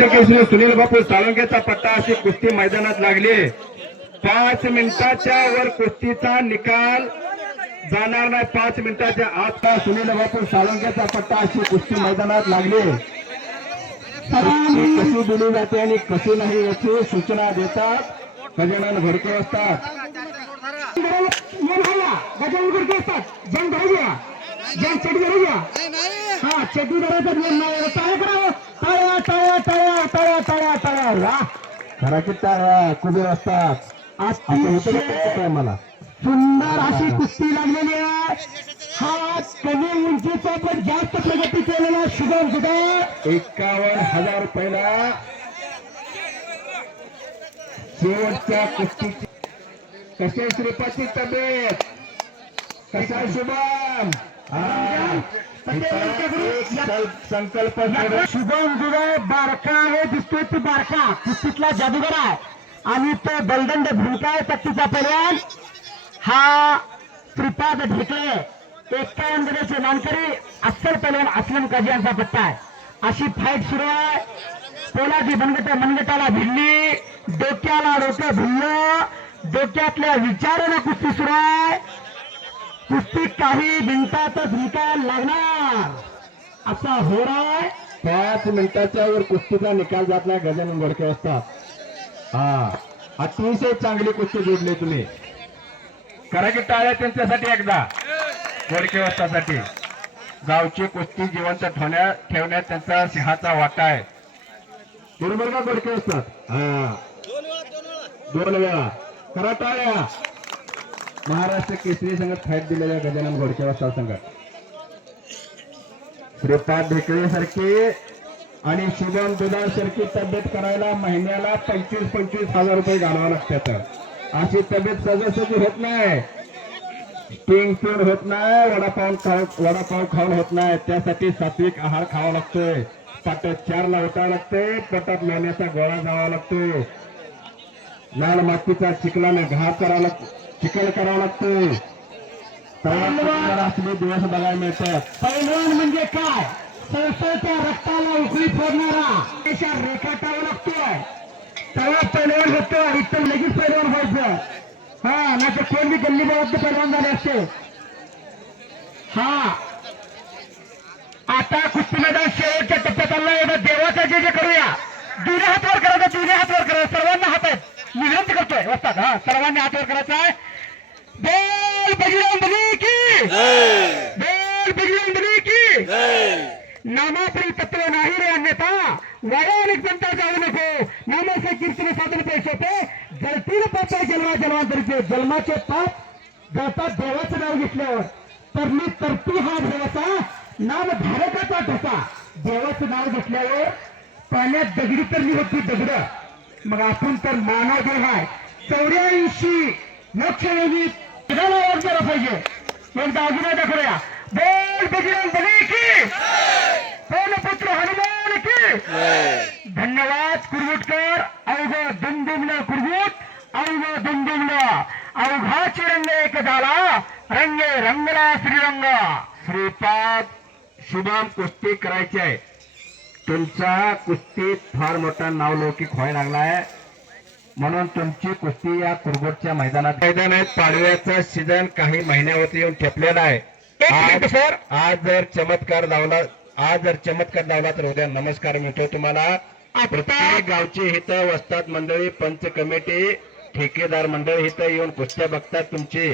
सुनील बापू साळुंकेचा पट्टा अशी कुस्ती मैदानात लागली. 5 मिनिटाच्या वर कुस्तीचा निकाल जाणार नाही. 5 मिनिटाच्या आसपास सुनील बापू साळुंकेचा पट्टा अशी कुस्ती मैदानात लागली. कशी दिली जाते आणि कशी नाही याची सूचना देतात गजानन घोडके असतात. गजानन घोडके असतात. जंग धरूया, जंग चटी धरूया. हा चटी धरायचा नियम नाही. टाळ्या करा, टाळ्या टाळ्या टाळ्या टाळ्या टाळ्या टाळ्या. वा घराची टाळ्या कुबेर असतात. मला सुंदर अशी कुस्ती लागलेली आहे. हा कमी उंचीचा पण जास्त प्रगती केलेला शुभम सुद्धा 51,000 रुपयाला शेवटच्या कुस्तीची. कसे श्रीपाची तब्येत, कसा शुभम? संकल्प शुभम जुगा बारका आहे, दिसतोय तो बारका कुस्तीतला जादूगर आहे आणि तो बलदंड भूमिका पट्टीचा पैलवान हा श्रीपाद ढेकळे 51 गटाचे मानकरी अस्सल पैलवान असलम काजी यांचा पट्टा आहे. अशी फाईट सुरू आहे. पोलादी मनगटाला भिडली, डोक्याला डोकं भिडलं, डोक्यातल्या विचारानं कुस्ती सुरू आहे. कुस्ती काही मिनिटातच निकाल लागणार असा होराय. 5 मिनिटाच्या वर कुस्तीचा निकाल जात नाही. गजानन घोडके असतात. हा अतिशय चांगली कुस्ती जोडली तुम्ही. करा की टाळ्या त्यांच्यासाठी एकदा. घोडके वस्तासाठी गावची कुस्ती जिवंत ठेवण्यात त्यांचा सिंहाचा वाटा आहे. बरोबर का घोडके असतात? हा 2 वेळा करा टाळ्या. महाराष्ट्र केसरी संघात फाईट दिलेल्या गजानन घोडके वस्ता संघात श्रीपाद ढेकळे सारखे आणि शुभम दुधाळ सारखी तब्येत करायला महिन्याला 25,000 रुपये घालावा लागतात. अशी तब्येत सहजासहजी होत नाही. स्टिंग पिऊन होत नाही, वडापाव खाऊन होत नाही. त्यासाठी सात्विक आहार खावा लागतोय. पाटात 4ला उठावं लागतंय. पोटात लोण्याचा गोळा जावा लागतोय. लाल मातीचा चिखलाने घास करावा लागतो, चिखल करावा लागतोय. असले दिवस बघायला मिळतात. पैलवान म्हणजे काय? संस्थेच्या रक्ताला उकळी फोडणारा रेखाटावा लागतोय. तेव्हा पैलवान होतो. इथं लगेच पैलवान व्हायचं. हा नाही तर कोण बी गल्ली बाबत पैलवान झाले असते. हा आता कुस्ती मैदान शेवटच्या टप्प्यात आला. एवढा देवाचा जे करूया. दोन्ही हातवर करायचं, दोन्ही हातवर करायचं. सर्वांना हात आहेत. मी विनंती करतोय वस्ताद. हा सर्वांनी हातवर करायचा आहे. बोल बजरंगबली की, बोल बजरंगबली की. नामापरी तत्व नाही रे अन्यथा, वाया अनेक जनता जाऊ नको. नामाचे कीर्तन साधन पैसे होते. जळतील पाप जन्मांतरीचे. जन्माचे पाप जळतात देवाचं नाव घेतल्यावर. तरती हा देवाचा नामधारकाचा ठसा. देवाचं नाव घेतल्यावर पाण्यात दगडी तरली होती दगड. मग आपण तर मानव देव आहे. 84 लक्ष वाजवायला पाहिजे. एकदा अजून एकदा करूया. बोल बजरंगबली की, बोल पुत्र हनुमान की. धन्यवाद कुरगुटकर. अवघ दुमदुमलं कुरगुट, अवघ दुमदुमलं. अवघाची रंग एक झाला, रंगे रंगला श्रीरंग. श्रीपाद शुभम कुस्ती करायची आहे. तुमचा कुस्तीत फार मोठा नावलौकिक व्हायला लागलाय. म्हणून तुमची कुस्ती या कुरगुटच्या मैदानात आहेत. पाडव्याचा सीझन काही महिन्यावरती येऊन ठेपलेला आहे. सर आज जर चमत्कार लावला तर उद्या नमस्कार मिळतो तुम्हाला. प्रत्येक गावची हित वस्ताद मंडळी, पंच कमिटी, ठेकेदार मंडळी हित येऊन कुस्त्या बघतात तुमची.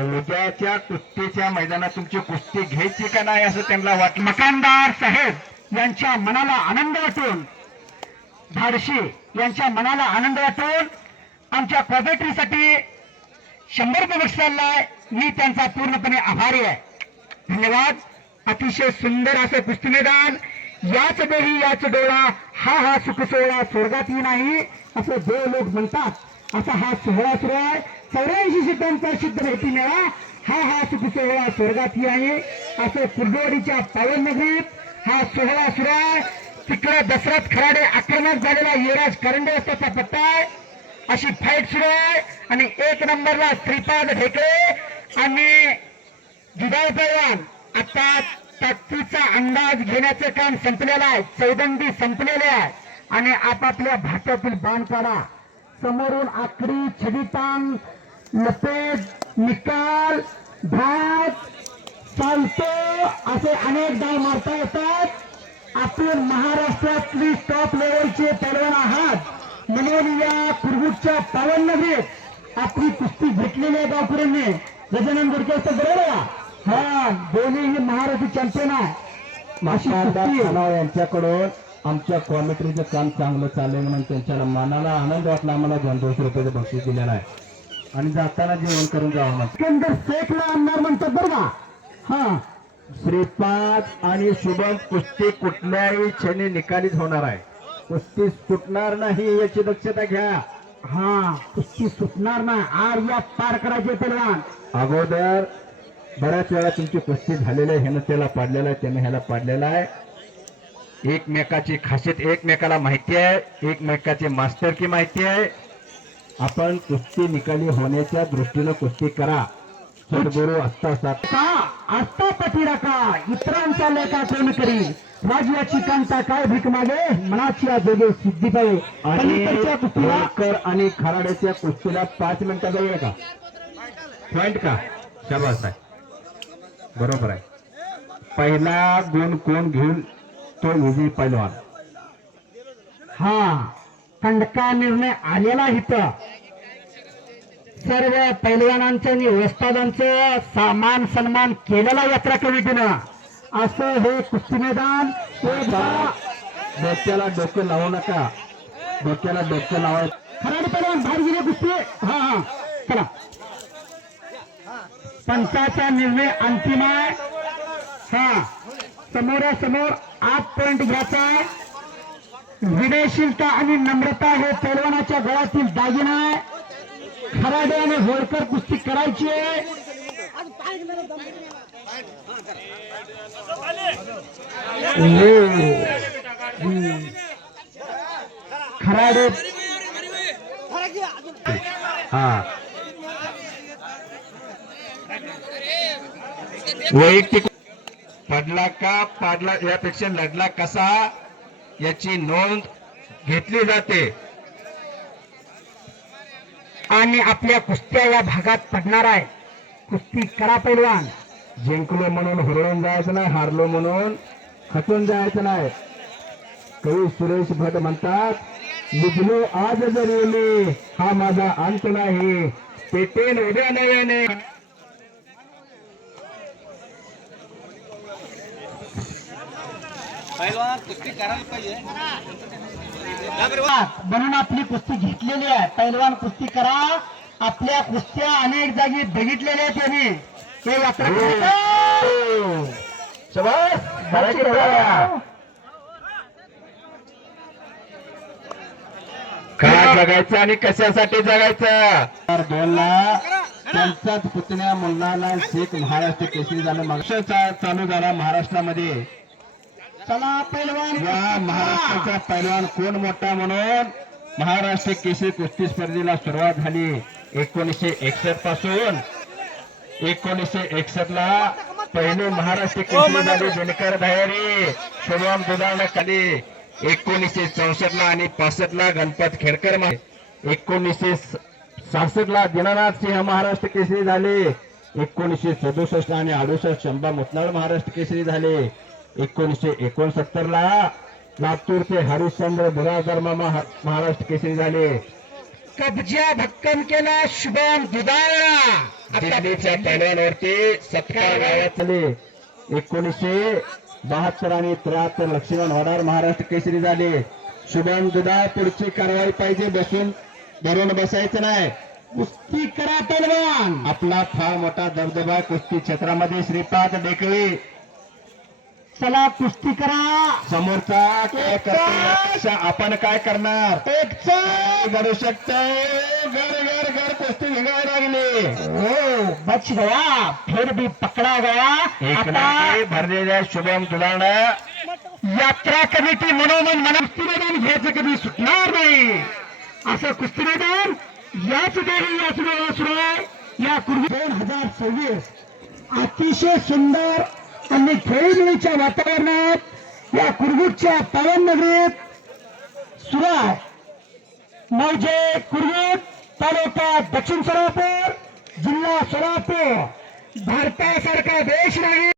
उद्याच्या कुस्तीच्या मैदानात तुमची कुस्ती घ्यायची का नाही असं त्यांना वाटलं. मकानदार साहेब यांच्या मनाला आनंद वाटून, धाडशी यांच्या मनाला आनंद वाटून आमच्या कॉमेंट्रीसाठी 100 रुपये बक्षीस आणलाय. मी त्यांचा पूर्णपणे आभारी आहे. धन्यवाद. अतिशय सुंदर असं कुस्ती मैदान. याच देही याच डोळा, हा सुख सोहळा स्वर्गातही नाही असं जे लोक म्हणतात. असा हा सोहळा सुरू आहे. 84 सिद्धांचा सिद्ध माहिती मिळा. हा सुख सोहळा स्वर्गातही आहे असं कुर्डवाडीच्या पावन नगरीत हा सोहळा सुरू आहे. तिकडे दशरथ खराडे आक्रमक झालेला युवराज करंडे असताचा पट्टा आहे. अशी फाईट सुरू आहे. आणि 1 नंबरला श्रीपाद ढेकळे आणि जुदाई पैलवान. आता ताकदीचा अंदाज घेण्याचं काम संपलेलं आहे. चौदंडी संपलेले आहे. आणि आपापल्या भाट्यातील बाण काढा. समोरून आकडी, छडीतांग, लपेट, निकाल, भात, चालतो असे अनेक डाव मारता येतात. आपण महाराष्ट्रातली टॉप लेवलचे पैलवान आहात म्हणून या कुरबुटच्या पावन नगरीत आपली कुस्ती घेतलेल्या गावकऱ्यांनी गजानन गुडके असं बरोबर. हा दोन्हीही महाराष्ट्र चॅम्पियन आहे. यांच्याकडून आमच्या कॉमेंट्रीचं काम चांगलं चाललंय म्हणून त्यांच्या मनाला आनंद वाटला. आम्हाला 200 रुपयाचं बक्षीस दिलेलं आहे आणि जाताना जेवण करून जावं म्हणतात. सिकंदर शेखला आमदार म्हणतात बरं का. हा श्रीपाद आणि शुभम कुस्ती कुठल्याही क्षणी निकालीच होणार आहे. कुस्ती सुटणार नाही याची दक्षता घ्या. हा कुस्ती सुटणार ना. आर या पार करायचे पैलवान. अगोदर बऱ्याच वेळा तुमची कुस्ती झालेली आहे. ह्यानं त्याला पाडलेला आहे, त्यानं ह्याला पाडलेला आहे. एकमेकाची खासियत एकमेकाला माहिती आहे, एकमेकाची मास्टर की माहिती आहे. आपण कुस्ती निकाली होण्याच्या दृष्टीनं कुस्ती करा. सद्गुरू आस्था पती राखा, इतरांचा लेखा कोण करी. राजयाची कांता काय भीक मागे, मनाची जोगे सिद्धी पाहिजे. आणि होळकर आणि खराड्याच्या कुस्तीला 5 मिनिटाचा वेळ का पॉइंट का. शाबास आहे, बरोबर आहे. पहिला गुण कोण घेऊन तो विजयी पैलवान. हा कंडका निर्णय आलेला इथं. सर्व पैलवानांचं आणि वस्तादांचं सामान सन्मान केलेला यात्रा कमिटीनं. असं हे कुस्ती मैदान. डोक्याला डोकं लावू नका, डोक्याला डोकं लावा. खराडी पैलवान बाहेर गेले कुस्ती. हा हा चला. पंचाचा निर्णय अंतिम आहे. हा समोरासमोर 8 पॉइंट घ्यायचा आहे. विनयशीलता आणि नम्रता हे पैलवानाच्या गळ्यातील दागिना आहे. खराडे आणि होळकर कुस्ती करायची आहे. खराडे हा वैयक्तिक पडला का पाडला यापेक्षा लढला कसा याची नोंद घेतली जाते. आणि आपल्या कुस्त्या या भागात पडणार आहे. कुस्ती करा पैलवान. जिंकलो म्हणून हुरळून जायचं नाही, हारलो म्हणून खचून जायचं नाही. कवी सुरेश भट म्हणतात, लिहिलो आज जरी मी हा माझा अंत नाही, पेटेन उद्या नव्याने. म्हणून आपली कुस्ती घेतलेली आहे. पैलवान कुस्ती करा. आपल्या कुस्त्या अनेक जागी बघितलेल्या आहेत त्यांनी. हे यात्रा का जगायचं आणि कशासाठी जगायचं. 2ला त्यांचाच पुतण्या मुल्लाला शेख महाराष्ट्र केसरी झालं. मागचा चालू झाला महाराष्ट्रामध्ये. चला पैलवान. या महाराष्ट्राचा पैलवान कोण मोठा म्हणून महाराष्ट्र केसरी कुस्ती स्पर्धेला सुरुवात झाली 1961 पासून. 1961 ला पहिले महाराष्ट्र केसरी झाले दिनकर दह्यारी, शुभम दुधाणा खाली. 1964 ला आणि 65 ला गणपत खेडकर. 1966 ला दीनानाथ सिंह महाराष्ट्र केसरी झाले. 1967 आणि 68 शंभा मुतनाळ महाराष्ट्र केसरी झाले. 1969 ला लातूरचे हरिश्चंद्र बिराजदार महाराष्ट्र केसरी झाले. कब्जा भक्कम केला शुभम दुधाळा. दिल्लीच्या पैलवानवरती सत्कार गावात झाले. 1972 आणि 73 लक्ष्मण वडार महाराष्ट्र केसरी झाले. शुभम दुधा पुढची कारवाई पाहिजे, बसून धरून बसायचं नाही. कुस्ती करा पैलवान. आपला फार मोठा दबदबा कुस्ती क्षेत्रामध्ये. श्रीपाद डेकळे. चला कुस्ती करा. समोरचा काय करतो आपण काय करणार. घडू शकतंय. घर घर घर कुस्ती निघायला लागली. हो बच गया, फिर भी पकडा गया. आता भरलेल्या शुभम दुधाण यात्रा कमिटी मनोमन कुस्ती मैदान घ्यायचं कधी सुटणार नाही. असं कुस्ती मैदान याच देवी याच वेळा सुरू आहे. या 2026 अतिशय सुंदर आणि खेळीमेळीच्या वातावरणात या कुरबुटच्या पावन नगरीत मौजे कुर्यूट तालुका दक्षिण सोलापूर जिल्हा सोलापूर भारतासारखा देश नाही